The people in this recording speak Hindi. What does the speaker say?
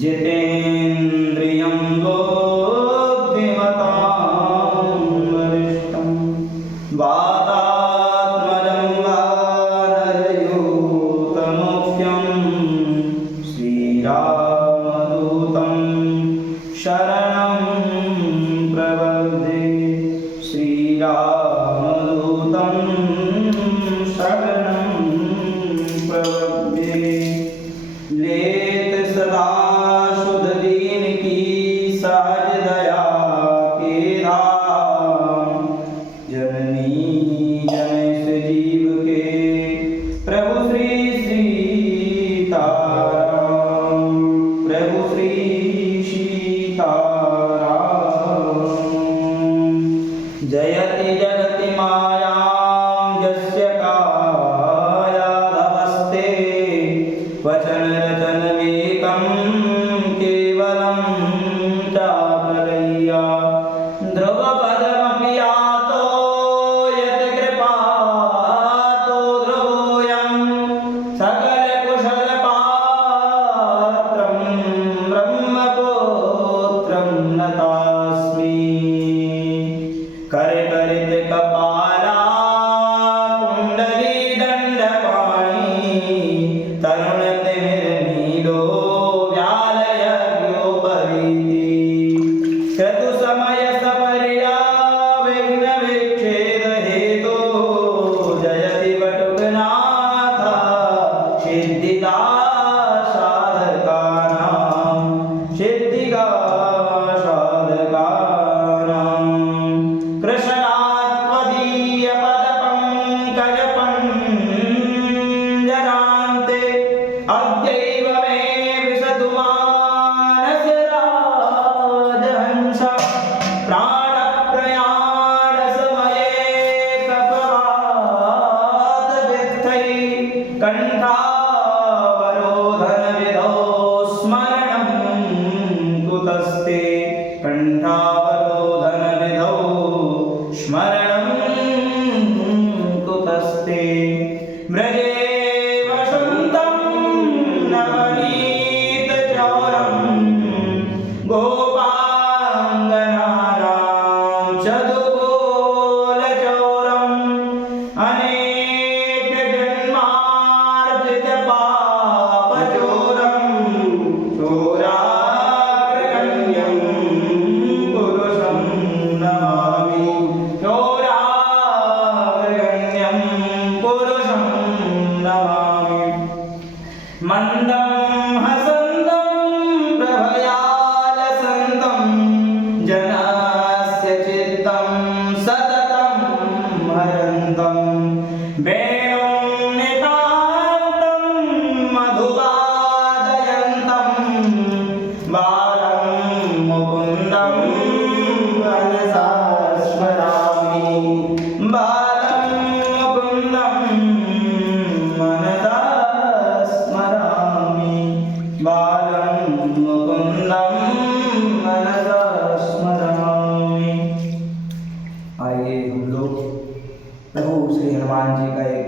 जितेन्द्रियं बुद्धिमतां वरिष्ठं वातात्मजं वानरयूतमुख्यं श्रीरामदूतं शरणं प्रपद्ये श्रीरामदूतं शरणं प्रपद्ये लेत सदा शुद्ध दीन की सहज दया के धाम जननी जन जीव के प्रभु श्री सीताराम प्रभु श्री सीताराम जयति जगति मायां यस्य कायाधवस्ते वचन रचन वेकं केवलं चापलय्या ध्रुवपदमपि यातो यत् कृपातो ध्रुवोऽयं सकलकुशलपात्रं ब्रह्मपुत्रं नतास्मि करकरित कपाला कुण्डली दण्डपाणि तरुण नीलो व्यालयज्ञोपवीति क्रतु समय सपर्या विघ्न विच्छेद हेतो जयति वटुकनाथ सिद्धिदा साधकानां सिद्धिगा साधकानां कृष्णात्वदीय पदपङ्कज पञ्जरान्ते अद्यैव मे विशतु मानस राजहंस प्राणप्रयाणसमये कपवादवित्थै कण्ठावरोधनविधौ स्मरणं कुतस्ते कण्ठावरोधनविधौ स्मरणं कुतस्ते व्रजे वसन्तं नवनीतचौरं गोपाङ्गनानां चतुकोलचौरम् अनेकजन्मार्जितपापचोरं चोराग्रगण्यं पुरुषं नमामि चोराग्रगण्यं पुरुषं नमामि मन्दं हसन्तं प्रभयालसन्तं जनस्य चित्तं सततं हरन्तं वेणुं नितान्तं मधुवादयन्तं बालं मुकुन्दं मनसा स्मरामि बालं मुकुन्दं मनसा स्मरामि बालं मुकुन्दं मनसा स्मरामि। आइए हम लोग प्रभु श्री हनुमान जी का एक